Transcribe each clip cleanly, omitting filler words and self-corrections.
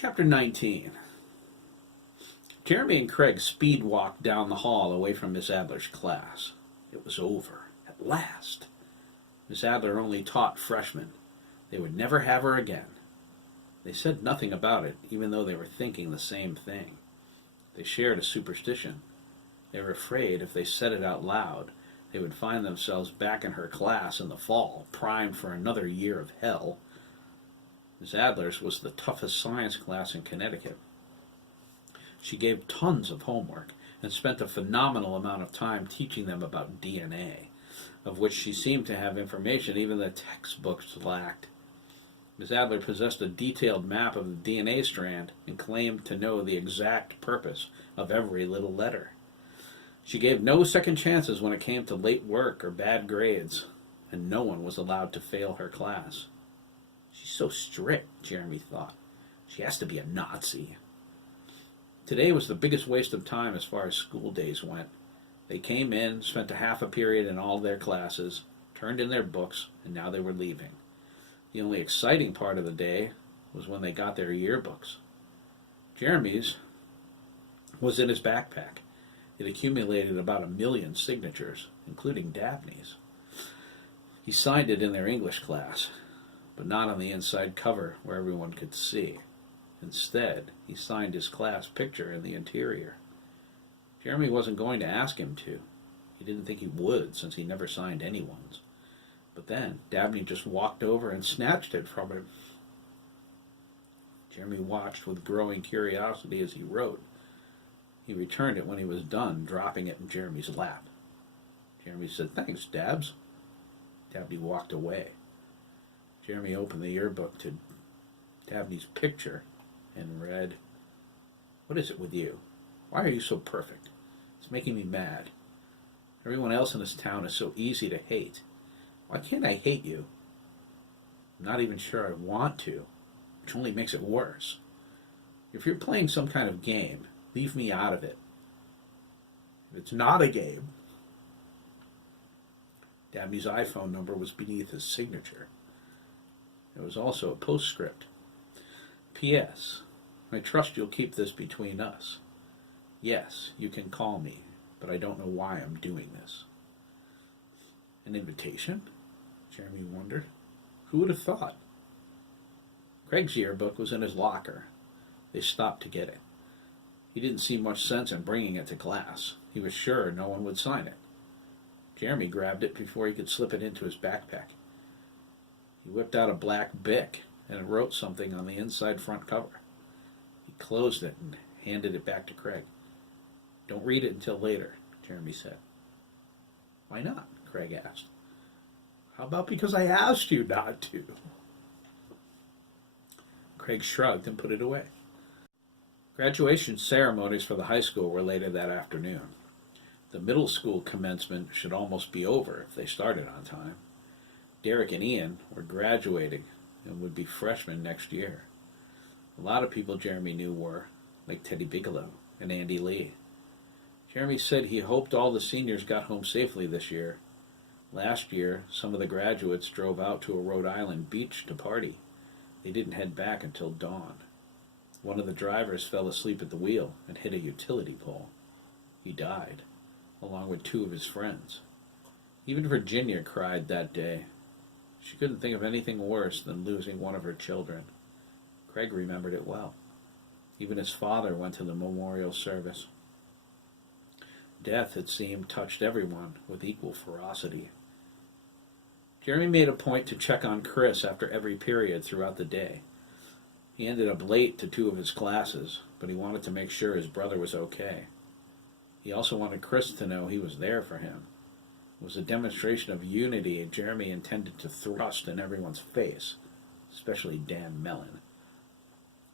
Chapter 19. Jeremy and Craig speed walked down the hall away from Miss Adler's class. It was over, at last. Miss Adler only taught freshmen. They would never have her again. They said nothing about it, even though they were thinking the same thing. They shared a superstition. They were afraid if they said it out loud, they would find themselves back in her class in the fall, primed for another year of hell. Miss Adler's was the toughest science class in Connecticut. She gave tons of homework and spent a phenomenal amount of time teaching them about DNA, of which she seemed to have information even the textbooks lacked. Miss Adler possessed a detailed map of the DNA strand and claimed to know the exact purpose of every little letter. She gave no second chances when it came to late work or bad grades, and no one was allowed to fail her class. She's so strict, Jeremy thought. She has to be a Nazi. Today was the biggest waste of time as far as school days went. They came in, spent a half a period in all their classes, turned in their books, and now they were leaving. The only exciting part of the day was when they got their yearbooks. Jeremy's was in his backpack. It accumulated about 1 million signatures, including Dabney's. He signed it in their English class, but not on the inside cover where everyone could see. Instead, he signed his class picture in the interior. Jeremy wasn't going to ask him to. He didn't think he would, since he never signed anyone's. But then, Dabney just walked over and snatched it from him. Jeremy watched with growing curiosity as he wrote. He returned it when he was done, dropping it in Jeremy's lap. Jeremy said, "Thanks, Dabs." Dabney walked away. Jeremy opened the yearbook to Dabney's picture and read, "What is it with you? Why are you so perfect? It's making me mad. Everyone else in this town is so easy to hate. Why can't I hate you? I'm not even sure I want to, which only makes it worse. If you're playing some kind of game, leave me out of it. If it's not a game." Dabney's iPhone number was beneath his signature. There was also a postscript. "P.S. I trust you'll keep this between us. Yes, you can call me, but I don't know why I'm doing this." An invitation? Jeremy wondered. Who would have thought? Craig's yearbook was in his locker. They stopped to get it. He didn't see much sense in bringing it to class. He was sure no one would sign it. Jeremy grabbed it before he could slip it into his backpack. He whipped out a black Bic and wrote something on the inside front cover. He closed it and handed it back to Craig. "Don't read it until later," Jeremy said. "Why not?" Craig asked. "How about because I asked you not to?" Craig shrugged and put it away. Graduation ceremonies for the high school were later that afternoon. The middle school commencement should almost be over if they started on time. Derek and Ian were graduating and would be freshmen next year. A lot of people Jeremy knew were, like Teddy Bigelow and Andy Lee. Jeremy said he hoped all the seniors got home safely this year. Last year, some of the graduates drove out to a Rhode Island beach to party. They didn't head back until dawn. One of the drivers fell asleep at the wheel and hit a utility pole. He died, along with 2 of his friends. Even Virginia cried that day. She couldn't think of anything worse than losing one of her children. Craig remembered it well. Even his father went to the memorial service. Death, it seemed, touched everyone with equal ferocity. Jeremy made a point to check on Chris after every period throughout the day. He ended up late to 2 of his classes, but he wanted to make sure his brother was okay. He also wanted Chris to know he was there for him. It was a demonstration of unity Jeremy intended to thrust in everyone's face, especially Dan Mellon.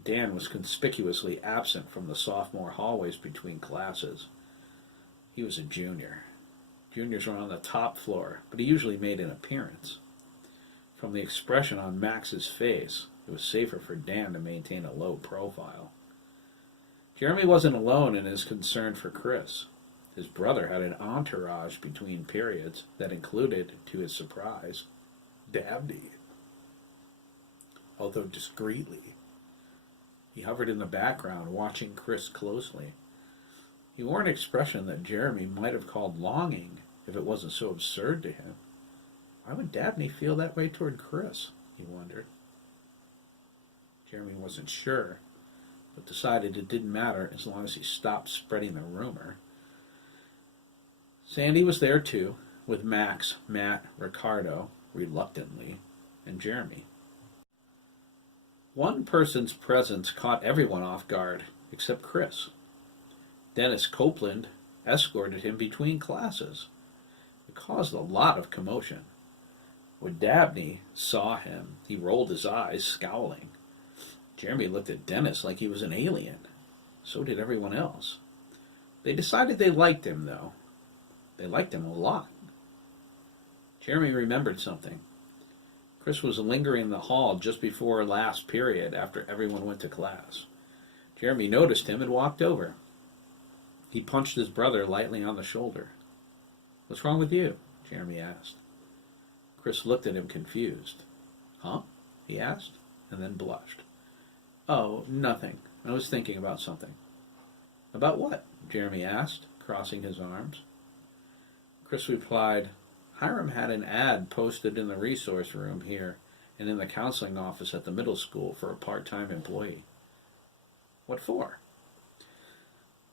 Dan was conspicuously absent from the sophomore hallways between classes. He was a junior. Juniors were on the top floor, but he usually made an appearance. From the expression on Max's face, it was safer for Dan to maintain a low profile. Jeremy wasn't alone in his concern for Chris. His brother had an entourage between periods that included, to his surprise, Dabney. Although discreetly. He hovered in the background, watching Chris closely. He wore an expression that Jeremy might have called longing if it wasn't so absurd to him. Why would Dabney feel that way toward Chris? He wondered. Jeremy wasn't sure, but decided it didn't matter as long as he stopped spreading the rumor. Sandy was there too, with Max, Matt, Ricardo, reluctantly, and Jeremy. One person's presence caught everyone off guard, except Chris. Dennis Copeland escorted him between classes. It caused a lot of commotion. When Dabney saw him, he rolled his eyes, scowling. Jeremy looked at Dennis like he was an alien. So did everyone else. They decided they liked him, though. They liked him a lot. Jeremy remembered something. Chris was lingering in the hall just before last period after everyone went to class. Jeremy noticed him and walked over. He punched his brother lightly on the shoulder. "What's wrong with you?" Jeremy asked. Chris looked at him confused. "Huh?" he asked, and then blushed. "Oh, nothing. I was thinking about something." "About what?" Jeremy asked, crossing his arms. Chris replied, "Hiram had an ad posted in the resource room here and in the counseling office at the middle school for a part-time employee." "What for?"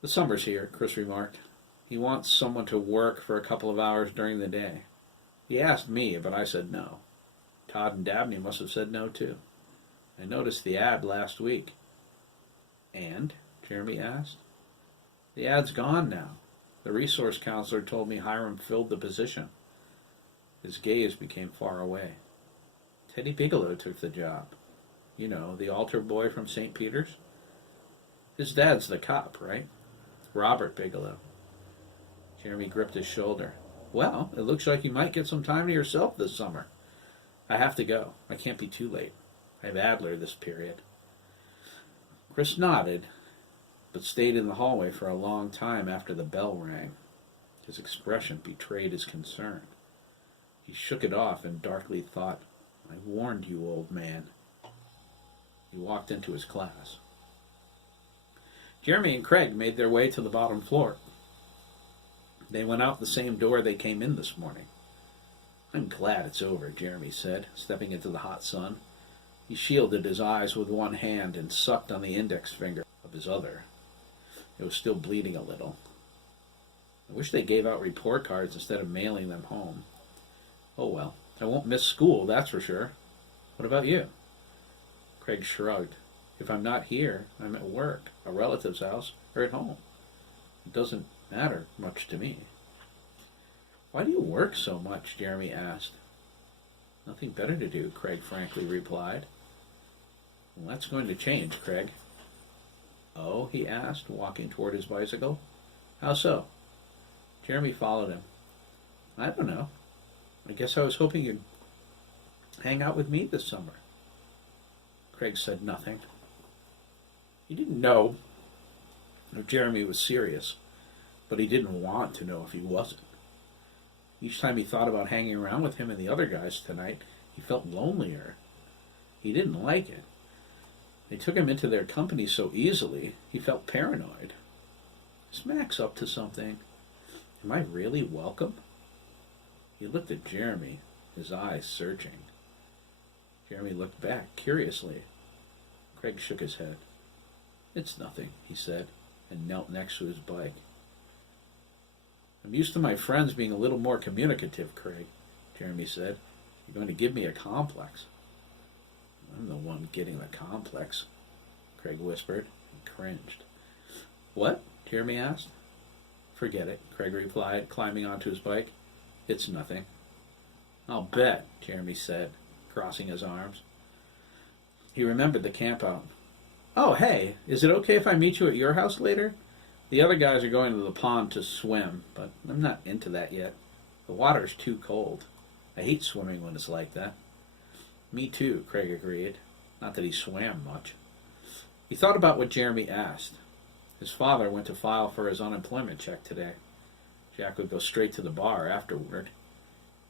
"The summer's here," Chris remarked. "He wants someone to work for a couple of hours during the day. He asked me, but I said no. Todd and Dabney must have said no too. I noticed the ad last week." "And?" Jeremy asked. "The ad's gone now. The resource counselor told me Hiram filled the position." His gaze became far away. "Teddy Bigelow took the job. You know, the altar boy from St. Peter's. His dad's the cop, right? Robert Bigelow." Jeremy gripped his shoulder. "Well, it looks like you might get some time to yourself this summer. I have to go. I can't be too late. I have Adler this period." Chris nodded, but stayed in the hallway for a long time after the bell rang. His expression betrayed his concern. He shook it off and darkly thought, "I warned you, old man." He walked into his class. Jeremy and Craig made their way to the bottom floor. They went out the same door they came in this morning. "I'm glad it's over," Jeremy said, stepping into the hot sun. He shielded his eyes with one hand and sucked on the index finger of his other. It was still bleeding a little. "I wish they gave out report cards instead of mailing them home. Oh well, I won't miss school, that's for sure. What about you?" Craig shrugged. "If I'm not here, I'm at work, a relative's house, or at home. It doesn't matter much to me." "Why do you work so much?" Jeremy asked. "Nothing better to do," Craig frankly replied. "Well, that's going to change, Craig." "Oh?" he asked, walking toward his bicycle. "How so?" Jeremy followed him. "I don't know. I guess I was hoping you'd hang out with me this summer." Craig said nothing. He didn't know if Jeremy was serious, but he didn't want to know if he wasn't. Each time he thought about hanging around with him and the other guys tonight, he felt lonelier. He didn't like it. They took him into their company so easily, he felt paranoid. Is Max up to something? Am I really welcome? He looked at Jeremy, his eyes searching. Jeremy looked back curiously. Craig shook his head. "It's nothing," he said, and knelt next to his bike. "I'm used to my friends being a little more communicative, Craig," Jeremy said. "You're going to give me a complex." "I'm the one getting the complex," Craig whispered and cringed. "What?" Jeremy asked. "Forget it," Craig replied, climbing onto his bike. "It's nothing." "I'll bet," Jeremy said, crossing his arms. He remembered the campout. "Oh, hey, is it okay if I meet you at your house later? The other guys are going to the pond to swim, but I'm not into that yet. The water's too cold. I hate swimming when it's like that." "Me too," Craig agreed. Not that he swam much. He thought about what Jeremy asked. His father went to file for his unemployment check today. Jack would go straight to the bar afterward.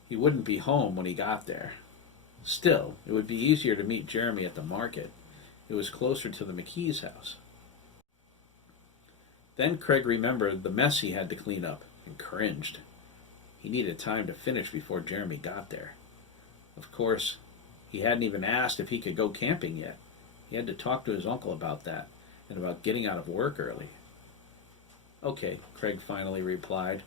He wouldn't be home when he got there. Still, it would be easier to meet Jeremy at the market. It was closer to the McKee's house. Then Craig remembered the mess he had to clean up and cringed. He needed time to finish before Jeremy got there. Of course, he hadn't even asked if he could go camping yet. He had to talk to his uncle about that and about getting out of work early. Okay, Craig finally replied.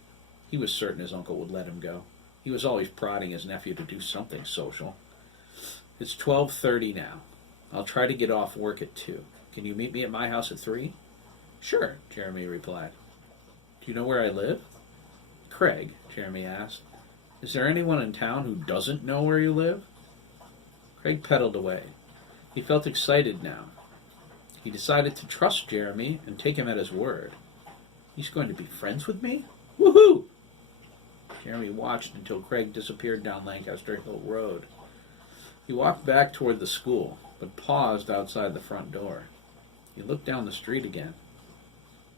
He was certain his uncle would let him go. He was always prodding his nephew to do something social. It's 12:30 now. I'll try to get off work at 2. Can you meet me at my house at 3? Sure, Jeremy replied. Do you know where I live? Craig, Jeremy asked, is there anyone in town who doesn't know where you live? Craig pedaled away. He felt excited now. He decided to trust Jeremy and take him at his word. He's going to be friends with me? Woohoo! Jeremy watched until Craig disappeared down Lancaster Hill Road. He walked back toward the school, but paused outside the front door. He looked down the street again.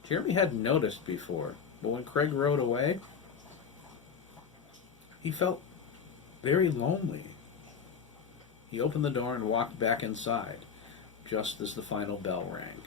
Jeremy hadn't noticed before, but when Craig rode away, he felt very lonely. He opened the door and walked back inside, just as the final bell rang.